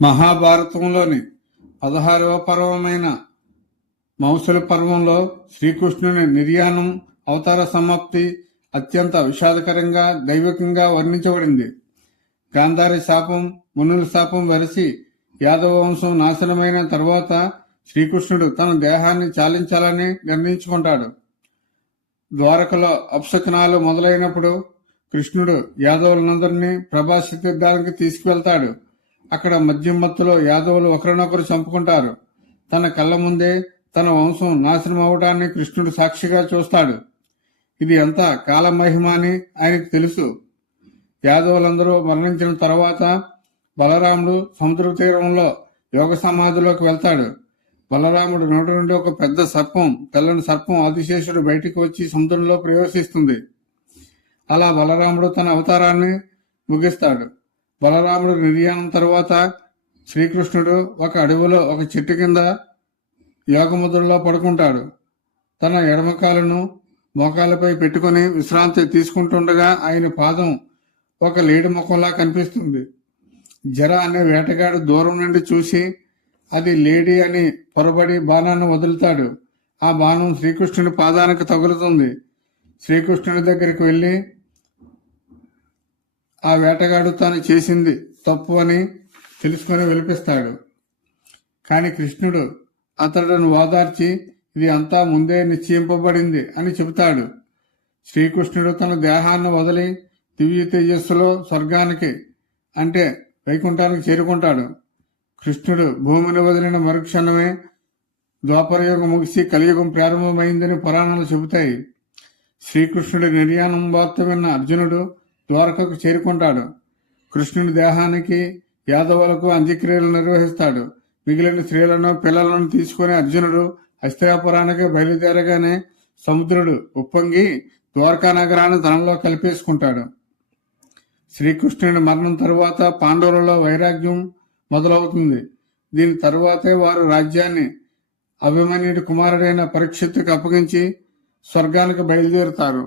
మహాభారతంలోని 16వ పర్వమైన మౌసల పర్వంలో శ్రీకృష్ణుని నిర్యాణం అవతార సమాప్తి అత్యంత విషాదకరంగా దైవికంగా వర్ణించబడింది. గాంధారి శాపం, మునుల శాపం వెరసి యాదవ వంశం నాశనమైన తర్వాత శ్రీకృష్ణుడు తన దేహాన్ని చాలించాలని నిర్ణయించుకుంటాడు. ద్వారకలో అపశకునాలు మొదలైనప్పుడు కృష్ణుడు యాదవులందరినీ ప్రభాసి తీర్థానికి తీసుకువెళ్తాడు. అక్కడ మద్యం మత్తులో యాదవులు ఒకరినొకరు చంపుకుంటారు. తన కళ్ళ ముందే తన వంశం నాశనం అవటాన్ని కృష్ణుడు సాక్షిగా చూస్తాడు. ఇది ఎంత కాలమహిమ అని ఆయనకు తెలుసు. యాదవులందరూ మరణించిన తర్వాత బలరాముడు సముద్ర తీరంలో యోగ సమాధిలోకి వెళ్తాడు. బలరాముడు నోటి నుండి ఒక పెద్ద సర్పం, తెల్లని సర్పం ఆదిశేషుడు బయటికి వచ్చి సముద్రంలో ప్రవేశిస్తుంది. అలా బలరాముడు తన అవతారాన్ని ముగిస్తాడు. బలరాముడు నిర్యాణం తర్వాత శ్రీకృష్ణుడు ఒక అడవిలో ఒక చెట్టు కింద యోగముద్రలో పడుకుంటాడు. తన ఎడమకాలను మోకాలపై పెట్టుకుని విశ్రాంతి తీసుకుంటుండగా ఆయన పాదం ఒక లేడి ముఖంలా కనిపిస్తుంది. జర అనే వేటగాడు దూరం నుండి చూసి అది లేడీ అని పొరబడి బాణాన్ని వదులుతాడు. ఆ బాణం శ్రీకృష్ణుని పాదానికి తగులుతుంది. శ్రీకృష్ణుని దగ్గరికి వెళ్ళి ఆ వేటగాడు తాను చేసింది తప్పు అని తెలుసుకొని విలిపిస్తాడు. కాని కృష్ణుడు అతడును ఓదార్చి ఇది అంతా ముందే నిశ్చయింపబడింది అని చెబుతాడు. శ్రీకృష్ణుడు తన దేహాన్ని వదిలి దివ్య తేజస్సులో స్వర్గానికి అంటే వైకుంఠానికి చేరుకుంటాడు. కృష్ణుడు భూమిని వదిలిన మరుక్షణమే ద్వాపరయుగం ముగిసి కలియుగం ప్రారంభమైందని పురాణాలు చెబుతాయి. శ్రీకృష్ణుడి నిర్యాణం వార్త విన్న అర్జునుడు ద్వారకకు చేరుకుంటాడు. కృష్ణుని దేహానికి యాదవులకు అంత్యక్రియలు నిర్వహిస్తాడు. మిగిలిన స్త్రీలను పిల్లలను తీసుకుని అర్జునుడు హస్తినాపురానికి బయలుదేరగానే సముద్రుడు ఉప్పొంగి ద్వారకా నగరాన్ని తనలో కలిపేసుకుంటాడు. శ్రీకృష్ణుని మరణం తరువాత పాండవులలో వైరాగ్యం మొదలవుతుంది. దీని తరువాతే వారు రాజ్యాన్ని అభిమన్యుడి కుమారుడైన పరీక్షిత్తుకు అప్పగించి స్వర్గానికి బయలుదేరుతారు.